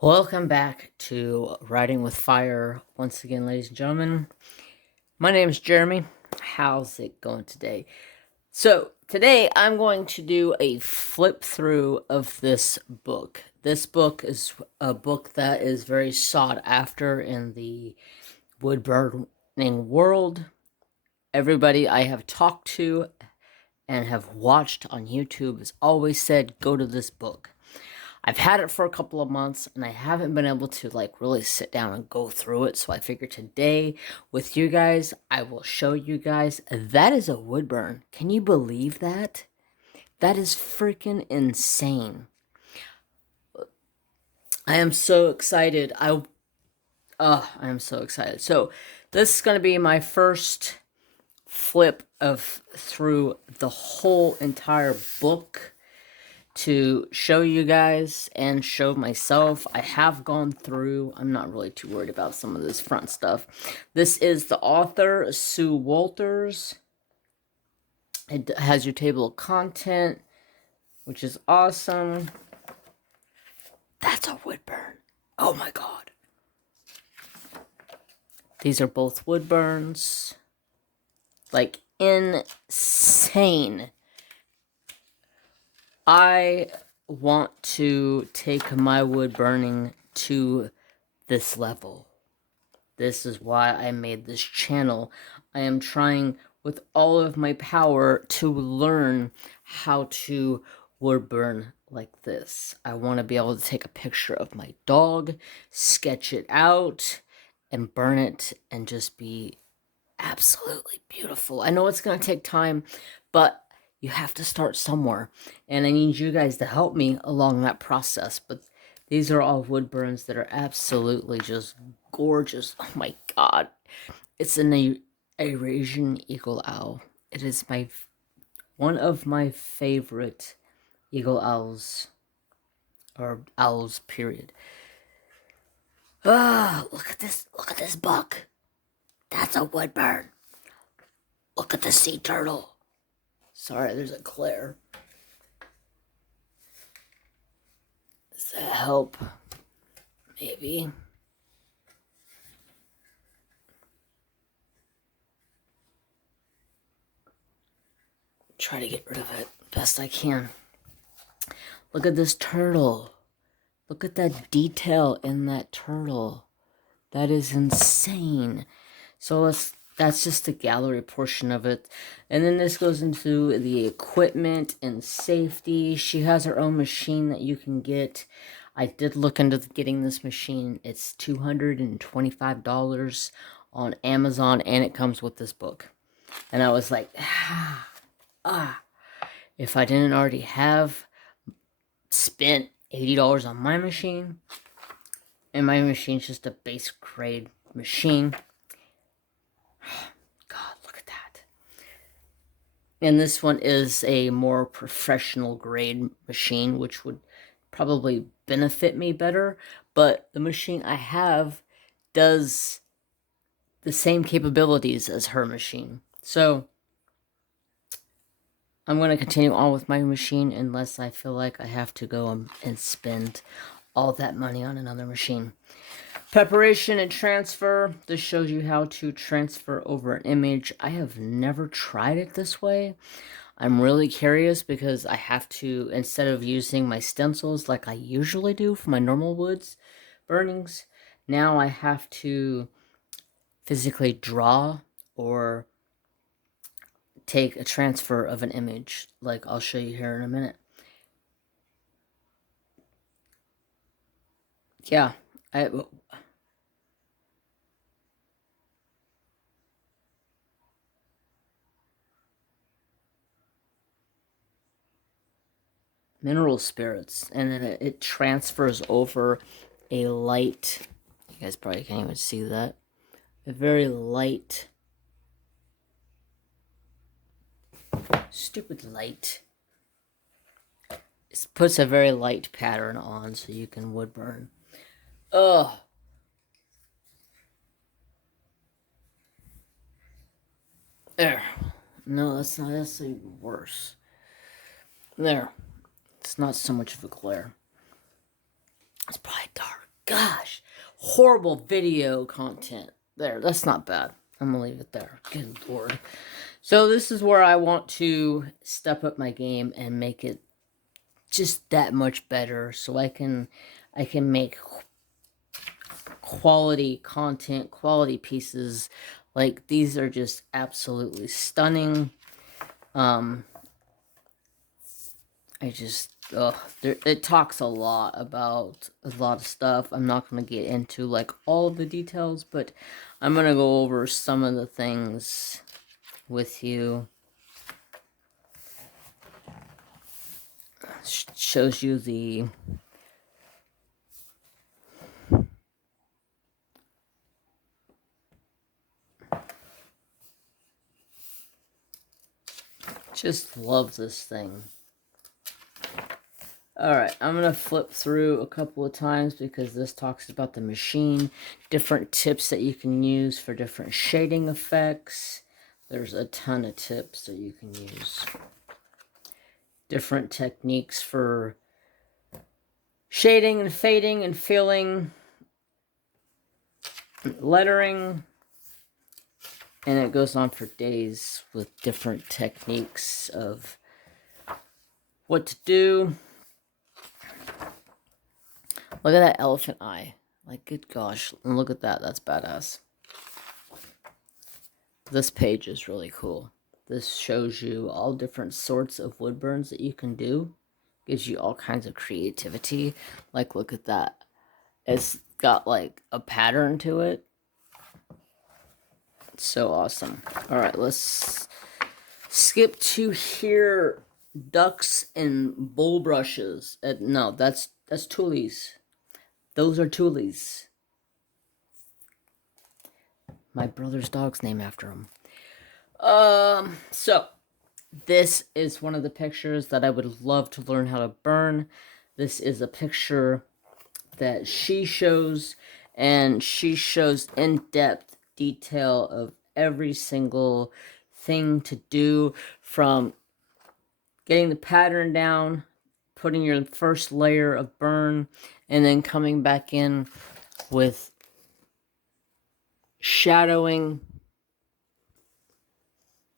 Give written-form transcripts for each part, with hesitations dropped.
Welcome back to Writing with Fire. Once again, ladies and gentlemen, my name is Jeremy. How's it going today? So, today I'm going to do a flip through of this book. This book is a book that is very sought after in the woodburning world. Everybody I have talked to and have watched on YouTube has always said, go to this book. I've had it for a couple of months and I haven't been able to really sit down and go through it. So I figured today with you guys, I will show you guys. That is a Woodburn. Can you believe that? That is freaking insane. I am so excited. I am so excited. So this is going to be my first flip of through the whole entire book to show you guys and show myself. I have gone through. I'm not really too worried about some of this front stuff. This is the author, Sue Walters. It has your table of content, which is awesome. That's a Woodburn. Oh my god. These are both Woodburns. Like, insane. I want to take my wood burning to this level. This is why I made this channel. I am trying with all of my power to learn how to wood burn like this. I want to be able to take a picture of my dog, sketch it out, and burn it and just be absolutely beautiful. I know it's going to take time, but you have to start somewhere, and I need you guys to help me along that process. But these are all wood burns that are absolutely just gorgeous. Oh my god. It's an Eurasian eagle owl. It is one of my favorite eagle owls, or owls, period. Look at this. Look at this buck. That's a Woodburn. Look at the sea turtle. Sorry, there's a glare. Does that help? Maybe. Try to get rid of it best I can. Look at this turtle. Look at that detail in that turtle. That is insane. So that's just the gallery portion of it. And then this goes into the equipment and safety. She has her own machine that you can get. I did look into getting this machine. It's $225 on Amazon, and it comes with this book. And I was like, if I didn't already have spent $80 on my machine, and my machine's just a base grade machine. God, look at that. And this one is a more professional grade machine, which would probably benefit me better. But the machine I have does the same capabilities as her machine. So I'm going to continue on with my machine unless I feel like I have to go and spend all that money on another machine. Preparation and transfer. This shows you how to transfer over an image. I have never tried it this way. I'm really curious because I have to, instead of using my stencils like I usually do for my normal woods burnings, now I have to physically draw or take a transfer of an image, like I'll show you here in a minute. Yeah, mineral spirits, and then it transfers over a light. You guys probably can't even see that. A very light, stupid light. It puts a very light pattern on so you can wood burn. Ugh. There. No, that's not. That's even worse. There. It's not so much of a glare. It's probably dark. Gosh. Horrible video content. There, that's not bad. I'm gonna leave it there. Good lord. So this is where I want to step up my game and make it just that much better, so I can make quality content, quality pieces. Like, these are just absolutely stunning. It talks a lot about a lot of stuff. I'm not going to get into like all of the details, but I'm going to go over some of the things with you. Shows you the just love this thing. Alright, I'm going to flip through a couple of times because this talks about the machine, different tips that you can use for different shading effects. There's a ton of tips that you can use. Different techniques for shading and fading and filling, lettering, and it goes on for days with different techniques of what to do. Look at that elephant eye. Like, good gosh. And look at that. That's badass. This page is really cool. This shows you all different sorts of wood burns that you can do. Gives you all kinds of creativity. Like, look at that. It's got, like, a pattern to it. It's so awesome. Alright, let's skip to here. Ducks and bull brushes. No, that's tules. Those are tules. My brother's dog's named after him. So this is one of the pictures that I would love to learn how to burn. This is a picture that she shows, and she shows in-depth detail of every single thing to do, from getting the pattern down, putting your first layer of burn, and then coming back in with shadowing.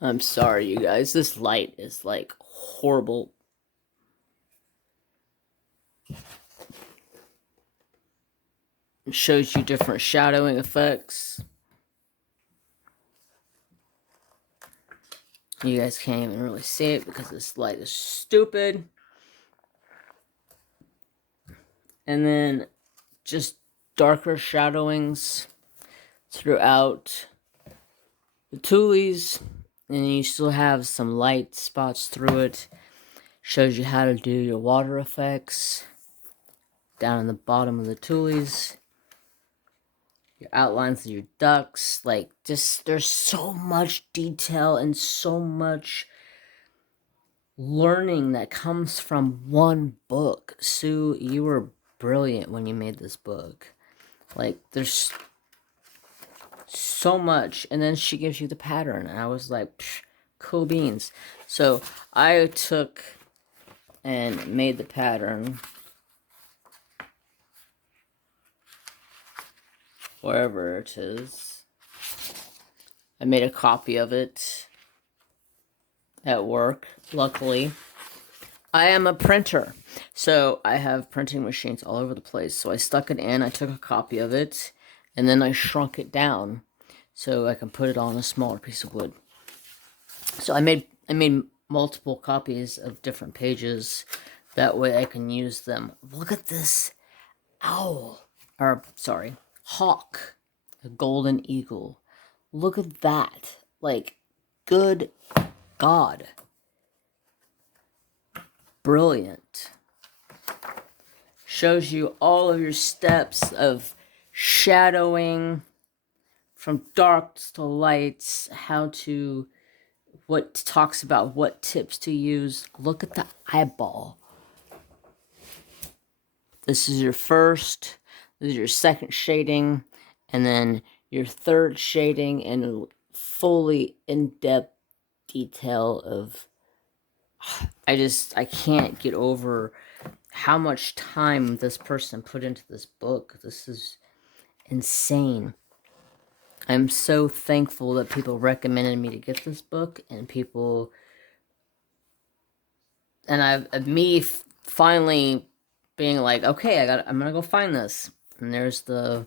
I'm sorry, you guys. This light is, like, horrible. It shows you different shadowing effects. You guys can't even really see it because this light is stupid. And then just darker shadowings throughout the tules. And you still have some light spots through it. Shows you how to do your water effects down in the bottom of the tules. Your outlines of your ducks. Like, just, there's so much detail and so much learning that comes from one book. Sue, you were brilliant when you made this book. Like, there's so much. And then she gives you the pattern. And I was like, cool beans. So I took and made the pattern. Wherever it is. I made a copy of it at work, luckily. I am a printer, so I have printing machines all over the place. So I stuck it in, I took a copy of it, and then I shrunk it down so I can put it on a smaller piece of wood. So I made multiple copies of different pages. That way I can use them. Look at this owl. Or, sorry, hawk. A golden eagle. Look at that. Like, good God. Brilliant. Shows you all of your steps of shadowing from darks to lights, what talks about what tips to use. Look at the eyeball. This is your first, this is your second shading, and then your third shading, and fully in-depth detail of I can't get over how much time this person put into this book. This is insane. I'm so thankful that people recommended me to get this book, and people, and me finally being like, okay, I'm gonna go find this. And there's the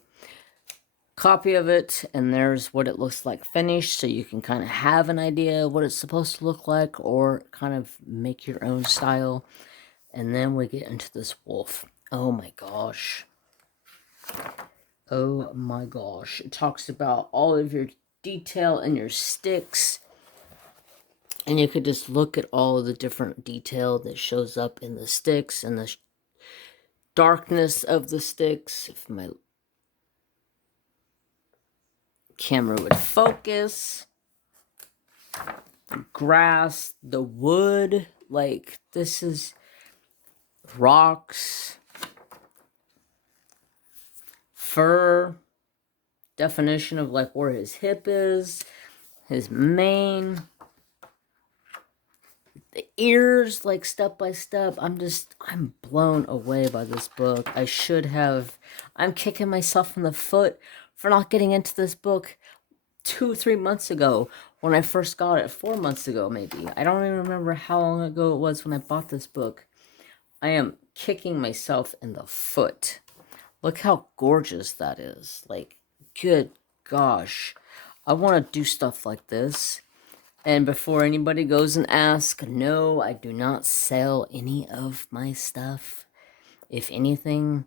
copy of it, and there's what it looks like finished, so you can kind of have an idea what it's supposed to look like, or kind of make your own style. And then we get into this wolf. Oh my gosh. Oh my gosh. It talks about all of your detail and your sticks. And you could just look at all of the different detail that shows up in the sticks and the darkness of the sticks. If my camera would focus. The grass, the wood, like this is rocks, fur, definition of like where his hip is, his mane, the ears, like step by step. I'm blown away by this book. I'm kicking myself in the foot for not getting into this book 2-3 months ago when I first got it. 4 months ago, maybe. I don't even remember how long ago it was when I bought this book. I am kicking myself in the foot. Look how gorgeous that is. Like, good gosh. I want to do stuff like this. And before anybody goes and asks, no, I do not sell any of my stuff. If anything,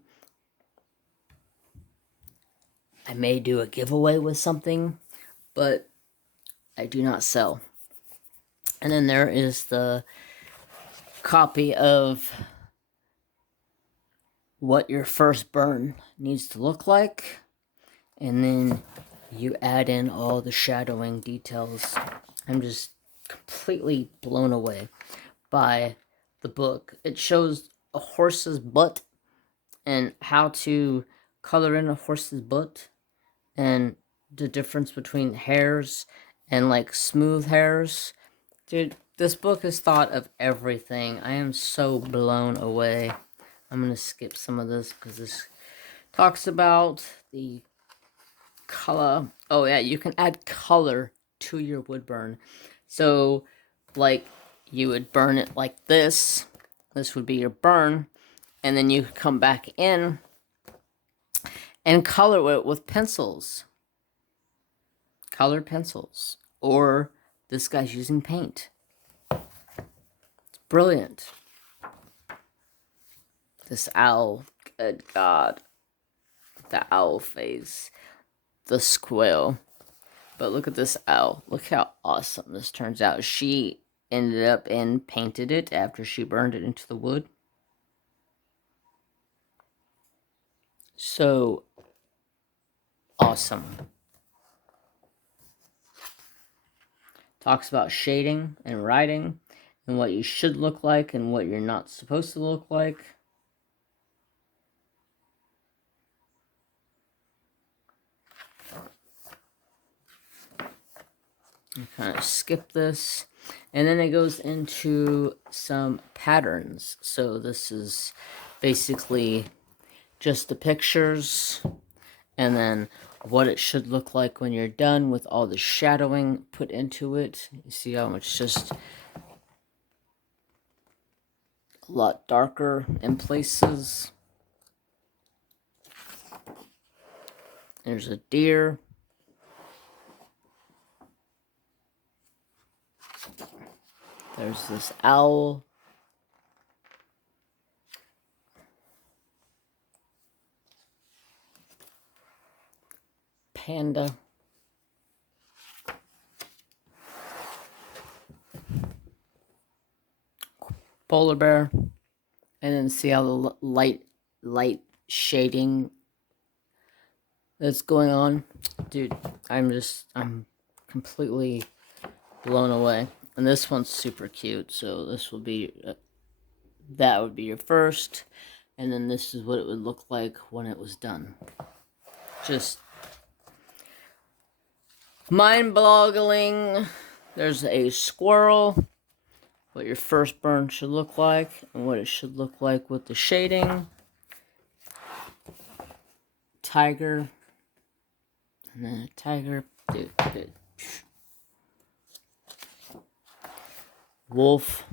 I may do a giveaway with something, but I do not sell. And then there is the copy of what your first burn needs to look like. And then you add in all the shadowing details. I'm just completely blown away by the book. It shows a horse's butt and how to color in a horse's butt and the difference between hairs and like smooth hairs. Dude, this book has thought of everything. I am so blown away. I'm going to skip some of this because this talks about the color. Oh yeah, you can add color to your wood burn. So, like, you would burn it like this. This would be your burn. And then you could come back in and color it with pencils. Colored pencils. Or this guy's using paint. It's brilliant. This owl. Good God. The owl face. The squirrel. But look at this owl. Look how awesome this turns out. She ended up and painted it after she burned it into the wood. So awesome. Talks about shading and writing and what you should look like and what you're not supposed to look like. I kind of skip this. And then it goes into some patterns. So this is basically just the pictures and then what it should look like when you're done with all the shadowing put into it. You see how it's just a lot darker in places. There's a deer. There's this owl. Panda. Polar bear. And then see how the light shading that's going on. Dude, I'm completely blown away. And this one's super cute, so this will be, that would be your first, and then this is what it would look like when it was done. Just mind-boggling. There's a squirrel, what your first burn should look like and what it should look like with the shading. Tiger. And then a tiger. Dude. Wolf.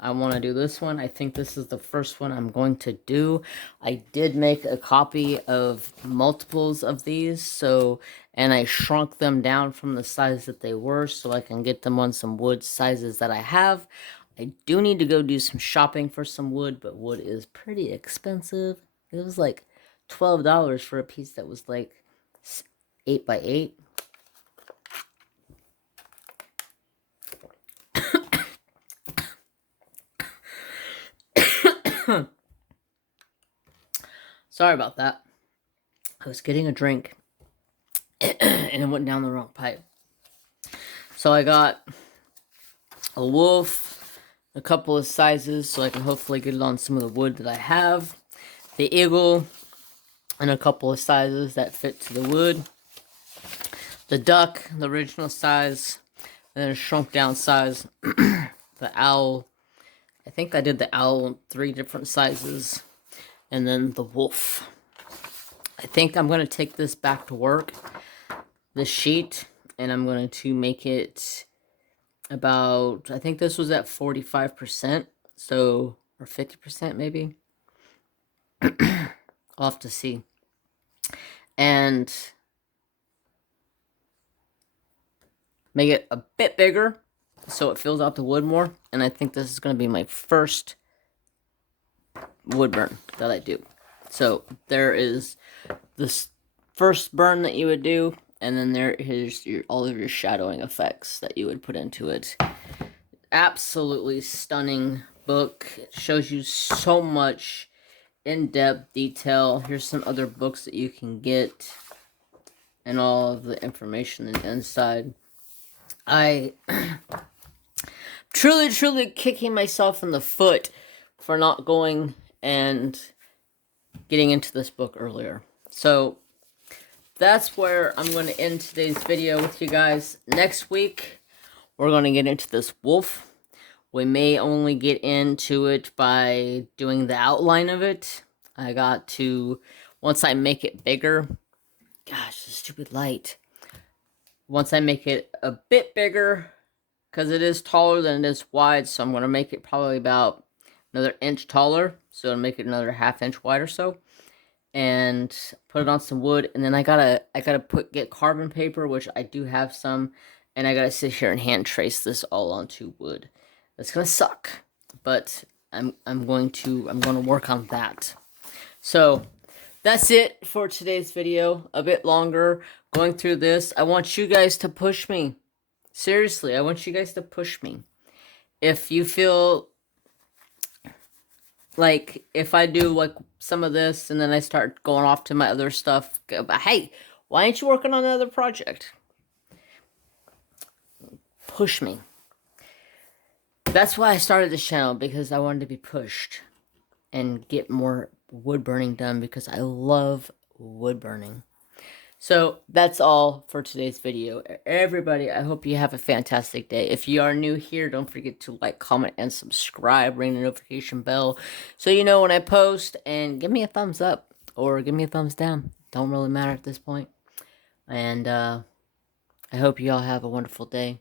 I want to do this one. I think this is the first one I'm going to do. I did make a copy of multiples of these, and I shrunk them down from the size that they were so I can get them on some wood sizes that I have. I do need to go do some shopping for some wood, but wood is pretty expensive. It was like $12 for a piece that was like 8 by 8. Sorry about that. I was getting a drink and it went down the wrong pipe. So I got a wolf, a couple of sizes so I can hopefully get it on some of the wood that I have. The eagle, and a couple of sizes that fit to the wood. The duck, the original size, and then a shrunk down size. The owl, I think I did the owl in 3 different sizes. And then the wolf. I think I'm going to take this back to work, this sheet, and I'm going to make it about, I think this was at 45%, so, or 50% maybe. I'll have to see. And make it a bit bigger so it fills out the wood more. And I think this is going to be my first wood burn that I do. So there is this first burn that you would do, and then there is all of your shadowing effects that you would put into it. Absolutely stunning book. It shows you so much in-depth detail. Here's some other books that you can get and all of the information inside. I truly kicking myself in the foot for not going and getting into this book earlier. So that's where I'm going to end today's video with you guys. Next week, we're going to get into this wolf. We may only get into it by doing the outline of it. I got to, once I make it bigger, gosh, the stupid light. Once I make it a bit bigger, because it is taller than it is wide, so I'm going to make it probably about another inch taller, so it'll make it another ½ inch wide or so, and put it on some wood. And then I gotta get carbon paper, which I do have some, and I gotta sit here and hand trace this all onto wood. That's gonna suck, but I'm going to work on that. So that's it for today's video. A bit longer going through this. I want you guys to push me. Seriously, I want you guys to push me. If you feel like, if I do like some of this and then I start going off to my other stuff, hey, why aren't you working on another project? Push me. That's why I started this channel, because I wanted to be pushed and get more wood burning done, because I love wood burning. So that's all for today's video. Everybody, I hope you have a fantastic day. If you are new here, don't forget to like, comment, and subscribe. Ring the notification bell so you know when I post. And give me a thumbs up or give me a thumbs down. Don't really matter at this point. And I hope you all have a wonderful day.